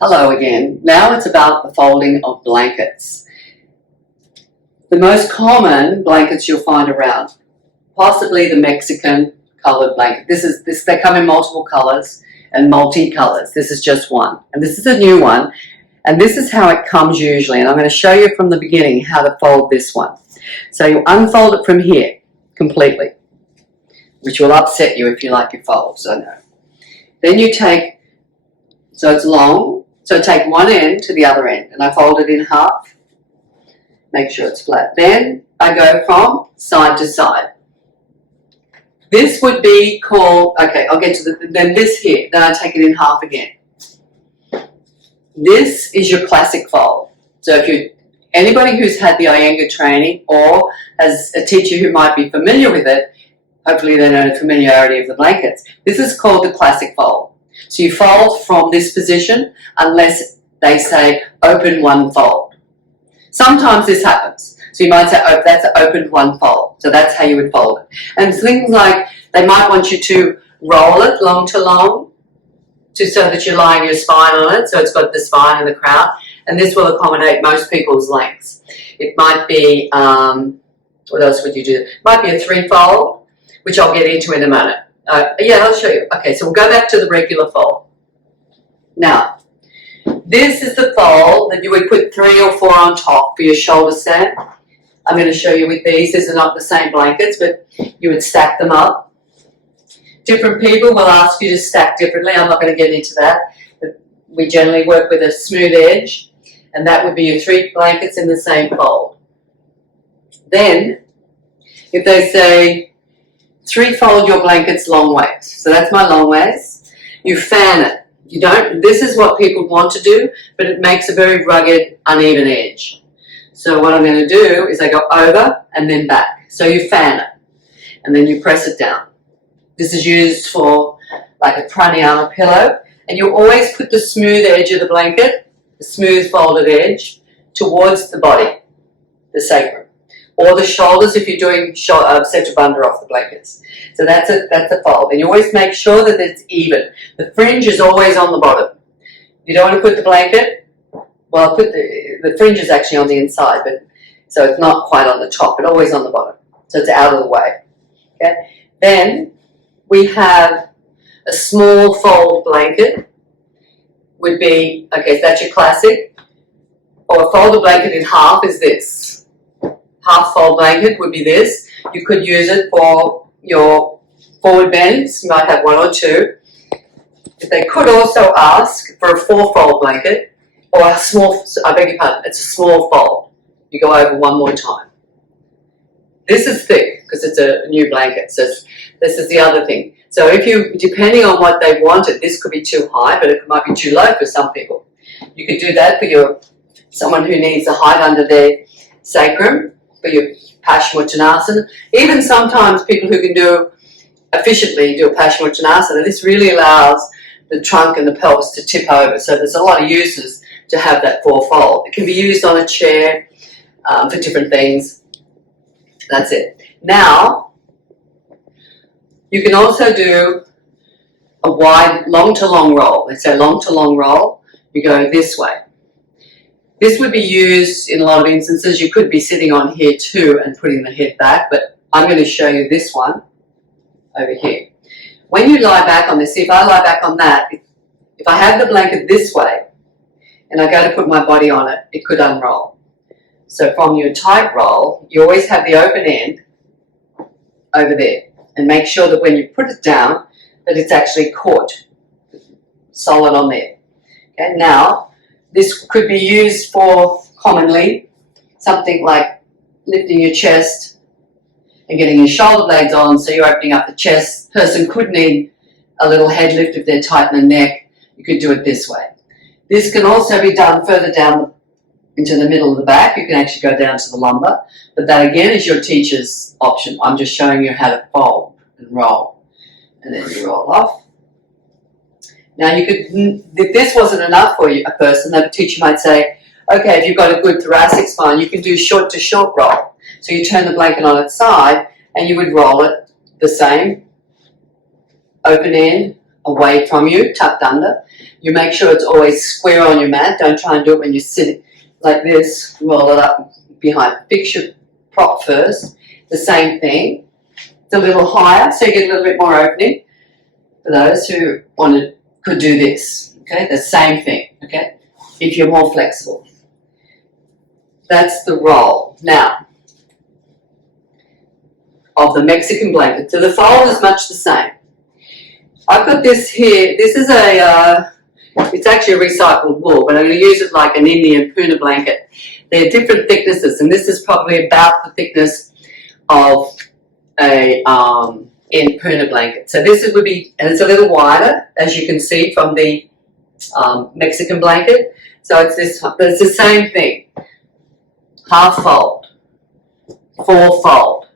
Hello again. Now it's about the folding of blankets. The most common blankets you'll find around, possibly the Mexican colored blanket. They come in multiple colors and multi-colors. This is just one. And this is a new one. And this is how it comes usually. And I'm going to show you from the beginning how to fold this one. So you unfold it from here completely, which will upset you if you like your folds, I know. Then you take, so it's long, so take one end to the other end, and I fold it in half. Make sure it's flat. Then I go from side to side. This would be called, okay, I'll get to then this here, then I take it in half again. This is your classic fold. So if anybody who's had the Iyengar training or has a teacher who might be familiar with it, hopefully they know the familiarity of the blankets. This is called the classic fold. So you fold from this position unless they say open one fold. Sometimes this happens. So you might say, oh, that's an opened one fold. So that's how you would fold it. And things like they might want you to roll it long to long so that you're lying your spine on it. So it's got the spine and the crown. And this will accommodate most people's lengths. It might be, what else would you do? It might be a three-fold, which I'll get into in a minute. Yeah, I'll show you. Okay, so we'll go back to the regular fold. Now, this is the fold that you would put 3 or 4 on top for your shoulder stand. I'm going to show you with these. These are not the same blankets, but you would stack them up. Different people will ask you to stack differently. I'm not going to get into that. But we generally work with a smooth edge, and that would be your 3 blankets in the same fold. Then, if they say, 3-fold your blankets long ways. So that's my long ways. You fan it. You don't, this is what people want to do, but it makes a very rugged, uneven edge. So what I'm going to do is I go over and then back. So you fan it and then you press it down. This is used for like a pranayama pillow, and you always put the smooth edge of the blanket, the smooth folded edge, towards the body, the sacrum. Or the shoulders if you're doing central bundle off the blankets. So that's a fold. And you always make sure that it's even. The fringe is always on the bottom. You don't want to put the blanket, well, put the fringe is actually on the inside, but so it's not quite on the top, but always on the bottom. So it's out of the way. Okay. Then we have a small fold blanket. Would be, okay, so that's your classic. Or a folded blanket in half is this. Half fold blanket would be this. You could use it for your forward bends. You might have 1 or 2. If they could also ask for a 4-fold blanket or a small, I beg your pardon, it's a small fold. You go over one more time. This is thick because it's a new blanket. So this is the other thing. So if you, depending on what they wanted, this could be too high, but it might be too low for some people. You could do that for someone who needs a height under their sacrum, for your Paschimottanasana. Even sometimes people who can do efficiently do a Paschimottanasana, this really allows the trunk and the pelvis to tip over. So there's a lot of uses to have that 4-fold. It can be used on a chair for different things. That's it. Now, you can also do a wide, long to long roll. Let's say long to long roll. You go this way. This would be used in a lot of instances. You could be sitting on here too and putting the head back, but I'm going to show you this one over here. When you lie back on this, see if I lie back on that, if I have the blanket this way and I go to put my body on it, it could unroll. So from your tight roll, you always have the open end over there, and make sure that when you put it down that it's actually caught solid on there. Okay, now, this could be used for, commonly, something like lifting your chest and getting your shoulder blades on, so you're opening up the chest. Person could need a little head lift if they're tight in the neck. You could do it this way. This can also be done further down into the middle of the back. You can actually go down to the lumbar, but that again is your teacher's option. I'm just showing you how to fold and roll. And then you roll off. Now you could, if this wasn't enough for you, a person, the teacher might say, okay, if you've got a good thoracic spine, you can do short to short roll. So you turn the blanket on its side and you would roll it the same, open end, away from you, tucked under. You make sure it's always square on your mat. Don't try and do it when you're sitting like this. Roll it up behind. Fix your prop first. The same thing. It's a little higher, so you get a little bit more opening. For those who could do this. Okay, the same thing. Okay, if you're more flexible. That's the roll. Now, of the Mexican blanket. So the fold is much the same. I've got this here. This is it's actually a recycled wool, but I'm going to use it like an Indian Puna blanket. They're different thicknesses, and this is probably about the thickness of a Puna blanket. So this would be, and it's a little wider, as you can see from the Mexican blanket. So it's this, but it's the same thing. Half fold, 4 fold,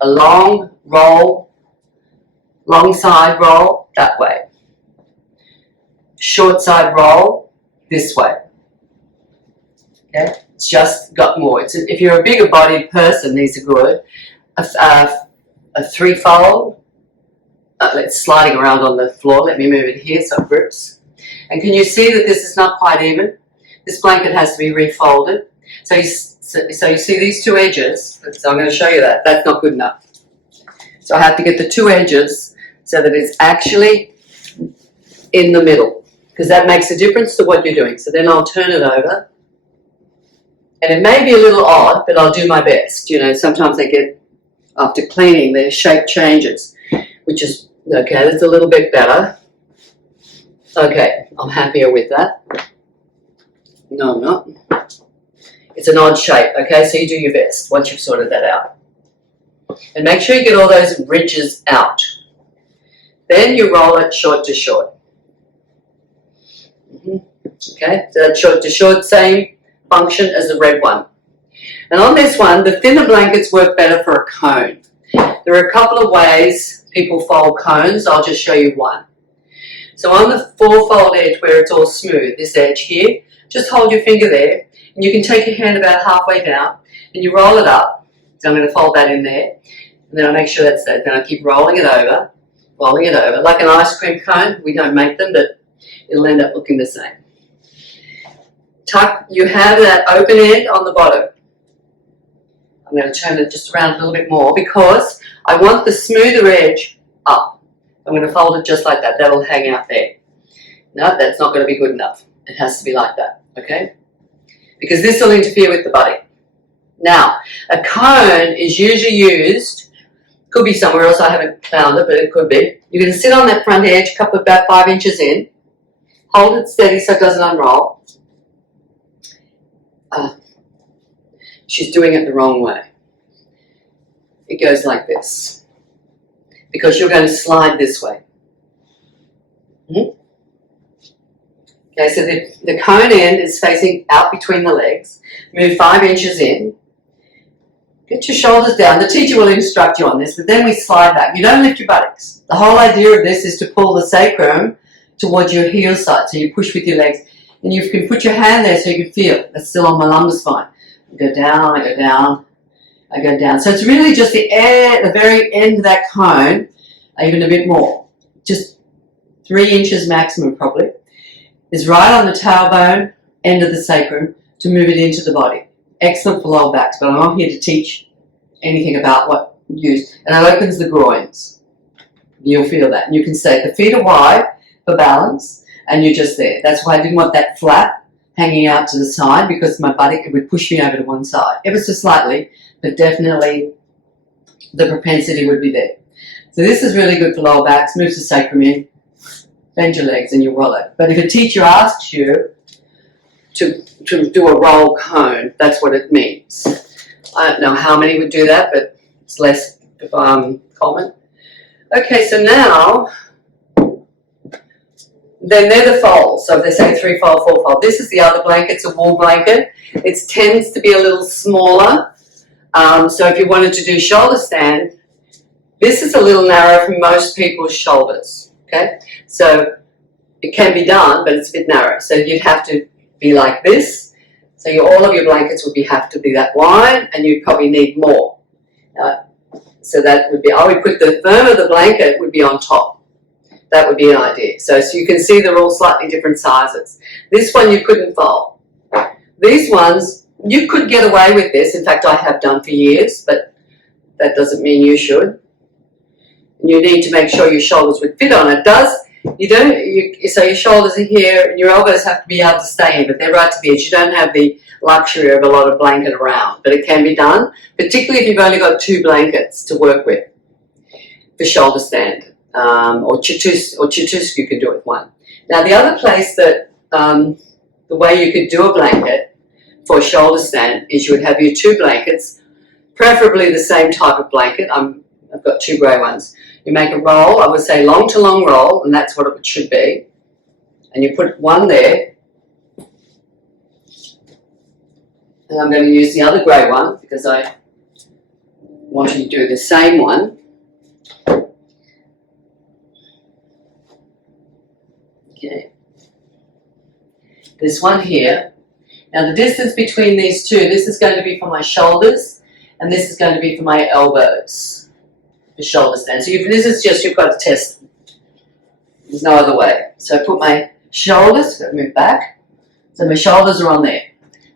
a long roll, long side roll that way, short side roll this way. Okay, it's just got more. If you're a bigger bodied person, these are good. A 3 fold. It's sliding around on the floor. Let me move it here so it grips. And can you see that this is not quite even? This blanket has to be refolded. So you see these 2 edges. So I'm going to show you that. That's not good enough. So I have to get the 2 edges so that it's actually in the middle, because that makes a difference to what you're doing. So then I'll turn it over. And it may be a little odd, but I'll do my best. You know, sometimes they get, after cleaning, their shape changes, which is, okay, that's a little bit better. Okay, I'm happier with that. No, I'm not. It's an odd shape, okay? So you do your best once you've sorted that out. And make sure you get all those ridges out. Then you roll it short to short. Okay, so that's short to short, same function as the red one. And on this one, the thinner blankets work better for a cone. There are a couple of ways people fold cones. I'll just show you one. So on the 4-fold edge where it's all smooth, this edge here, just hold your finger there, and you can take your hand about halfway down, and you roll it up. So I'm going to fold that in there, and then I'll make sure that's that. Then I keep rolling it over, like an ice cream cone. We don't make them, but it'll end up looking the same. You have that open end on the bottom. I'm going to turn it just around a little bit more because I want the smoother edge up. I'm going to fold it just like that. That'll hang out there. No, that's not going to be good enough. It has to be like that, okay? Because this will interfere with the body. Now, a cone is usually used, could be somewhere else, I haven't found it, but it could be. You're going to sit on that front edge, about 5 inches in, hold it steady so it doesn't unroll. She's doing it the wrong way. It goes like this, because you're going to slide this way. Okay, so the cone end is facing out between the legs. Move 5 inches in. Get your shoulders down. The teacher will instruct you on this, but then we slide back. You don't lift your buttocks. The whole idea of this is to pull the sacrum towards your heel side, so you push with your legs. And you can put your hand there so you can feel it. That's still on my lumbar spine. I go down, I go down, I go down. So it's really just the very end of that cone, even a bit more. Just 3 inches maximum probably. Is right on the tailbone, end of the sacrum, to move it into the body. Excellent for lower backs, but I'm not here to teach anything about what you use. And it opens the groins. You'll feel that. And you can say the feet are wide for balance, and you're just there. That's why I didn't want that flap hanging out to the side, because my body would push me over to one side, ever so slightly, but definitely the propensity would be there. So this is really good for lower backs. Moves the sacrum in, bend your legs, and you roll it. But if a teacher asks you to do a roll cone, that's what it means. I don't know how many would do that, but it's less common. Okay, so now, then they're the folds. So if they say 3-fold, 4-fold, this is the other blanket. It's a wool blanket. It tends to be a little smaller. So if you wanted to do shoulder stand, this is a little narrow for most people's shoulders. Okay, so it can be done, but it's a bit narrow. So you'd have to be like this. So all of your blankets would have to be that wide, and you'd probably need more. So that would be, I would put the firm of the blanket would be on top. That would be an idea. So you can see they're all slightly different sizes. This one you couldn't fold. These ones, you could get away with this. In fact, I have done for years, but that doesn't mean you should. You need to make sure your shoulders would fit on it. So your shoulders are here and your elbows have to be able to stay in, but they're right to the edge. You don't have the luxury of a lot of blanket around, but it can be done, particularly if you've only got 2 blankets to work with for shoulder stand, or chitusk you could do with 1. Now the other place that, the way you could do a blanket for a shoulder stand is you would have your 2 blankets, preferably the same type of blanket. I've got 2 grey ones. You make a roll, I would say long to long roll, and that's what it should be. And you put 1 there. And I'm going to use the other grey one because I want you to do the same one. Okay. This one here. Now the distance between these 2, this is going to be for my shoulders and this is going to be for my elbows. The shoulder stand. So this is just, you've got to test them. There's no other way. So I put my shoulders, move back. So my shoulders are on there.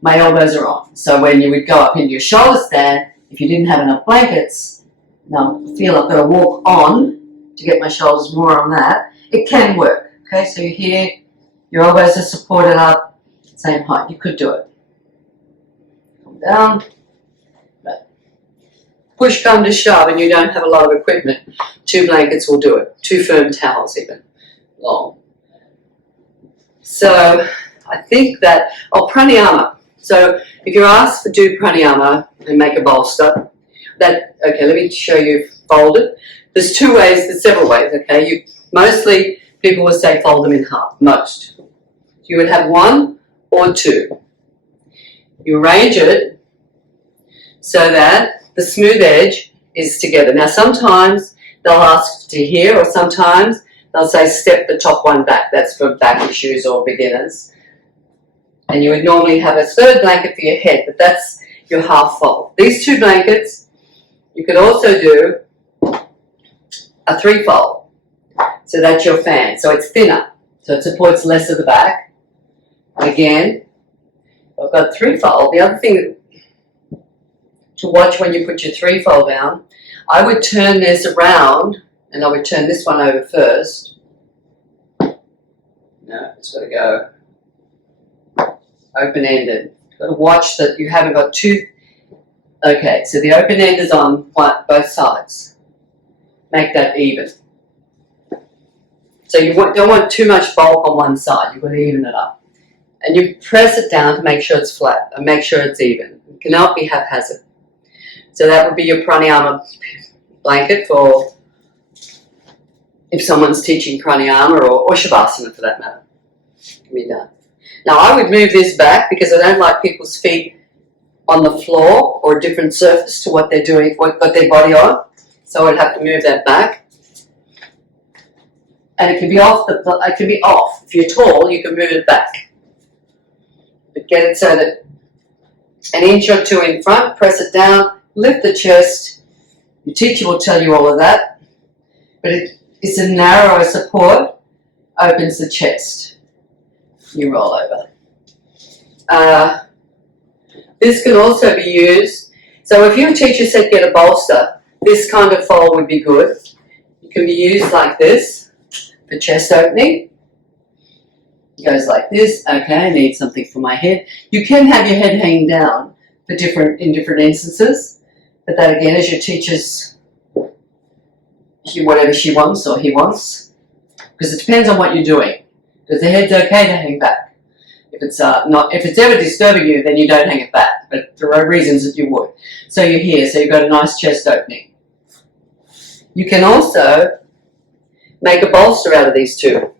My elbows are on. So when you would go up into your shoulder stand, if you didn't have enough blankets, now I feel I've got to walk on to get my shoulders more on that. It can work. Okay, so you're here, your elbows are supported up, same height. You could do it. Come down. Push come to shove and you don't have a lot of equipment, 2 blankets will do it. 2 firm towels even, long. So I think that, pranayama. So if you're asked to do pranayama and make a bolster, okay, let me show you fold it. There's 2 ways, there's several ways, okay. Mostly people will say fold them in half, most. You would have 1 or 2. You arrange it so that the smooth edge is together. Now sometimes they'll ask to here, or sometimes they'll say step the top one back. That's for back issues or beginners. And you would normally have a 3rd blanket for your head, but that's your half fold. These 2 blankets, you could also do a 3 fold. So that's your fan. So it's thinner. So it supports less of the back. And again, I've got 3 fold. The other thing to watch when you put your 3 fold down, I would turn this around and I would turn this one over first. No, it's got to go open-ended. You've got to watch that you haven't got 2. Okay, so the open end is on both sides. Make that even. So you don't want too much bulk on one side. You've got to even it up. And you press it down to make sure it's flat and make sure it's even. It cannot be haphazard. So that would be your pranayama blanket for if someone's teaching pranayama or shavasana for that matter. Can be done. Now I would move this back because I don't like people's feet on the floor or a different surface to what they're doing, what got their body on. So I'd have to move that back. And it can be off. It can be off. If you're tall, you can move it back. But get it so that 1 inch or 2 in front, press it down, lift the chest. Your teacher will tell you all of that. But it's a narrower support, opens the chest. You roll over. This can also be used. So if your teacher said get a bolster, this kind of fold would be good. It can be used like this for chest opening. It goes like this. Okay, I need something for my head. You can have your head hanging down in different instances. But that again is your teacher's, whatever she wants or he wants. Because it depends on what you're doing. Because the head's okay to hang back. If it's ever disturbing you, then you don't hang it back. But there are reasons that you would. So you're here, so you've got a nice chest opening. You can also make a bolster out of these 2.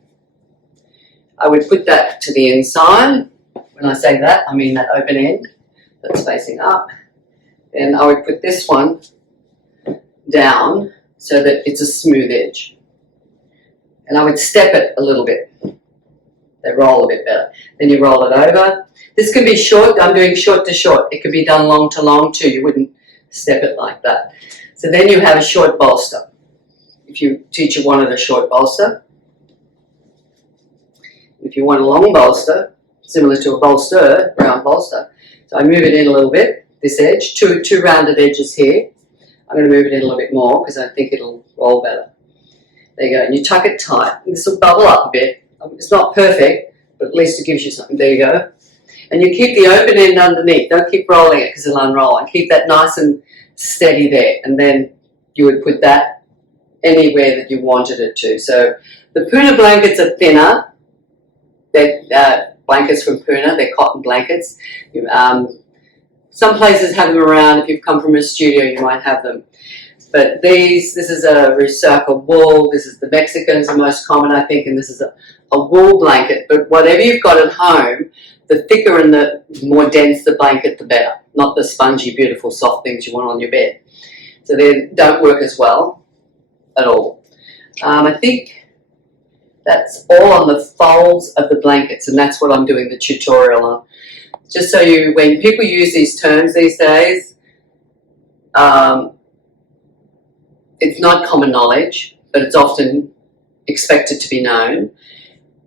I would put that to the inside. When I say that, I mean that open end that's facing up. Then I would put this one down so that it's a smooth edge. And I would step it a little bit. They roll a bit better. Then you roll it over. This can be short. I'm doing short to short. It could be done long to long too. You wouldn't step it like that. So then you have a short bolster. If your teacher wanted a short bolster. If you want a long bolster, similar to a bolster, round bolster, so I move it in a little bit, this edge, two rounded edges here. I'm going to move it in a little bit more because I think it'll roll better. There you go, and you tuck it tight. This will bubble up a bit. It's not perfect, but at least it gives you something. There you go. And you keep the open end underneath. Don't keep rolling it because it'll unroll. And keep that nice and steady there. And then you would put that anywhere that you wanted it to. So the Puna blankets are thinner. They're blankets from Puna. They're cotton blankets. Some places have them around. If you've come from a studio, you might have them. But this is a recycled wool. This is the Mexicans are most common, I think, and this is a wool blanket. But whatever you've got at home, the thicker and the more dense the blanket, the better. Not the spongy, beautiful, soft things you want on your bed. So they don't work as well at all. I think that's all on the folds of the blankets, and that's what I'm doing the tutorial on. Just so when people use these terms these days, it's not common knowledge, but it's often expected to be known.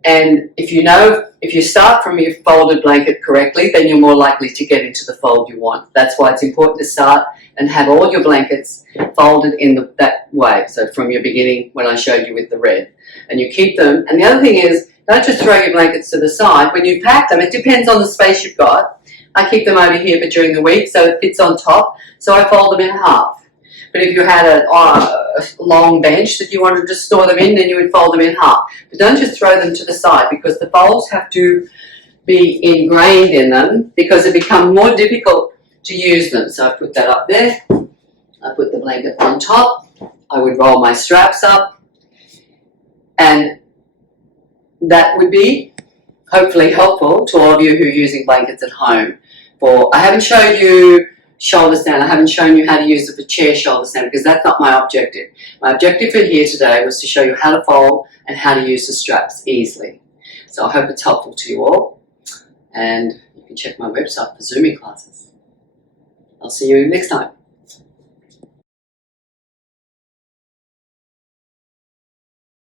And if you start from your folded blanket correctly, then you're more likely to get into the fold you want. That's why it's important to start and have all your blankets folded in that way. So from your beginning, when I showed you with the red, and you keep them. And the other thing is, don't just throw your blankets to the side. When you pack them, it depends on the space you've got. I keep them over here for during the week, so it fits on top. So I fold them in half. But if you had a long bench that you wanted to store them in, then you would fold them in half. But don't just throw them to the side, because the folds have to be ingrained in them, because it becomes more difficult to use them. So I put that up there. I put the blanket on top. I would roll my straps up. And that would be hopefully helpful to all of you who are using blankets at home. I haven't showed you shoulder stand. I haven't shown you how to use the chair shoulder stand, because that's not my objective. My objective for here today was to show you how to fold and how to use the straps easily. So I hope it's helpful to you all. And you can check my website for Zooming classes. I'll see you next time.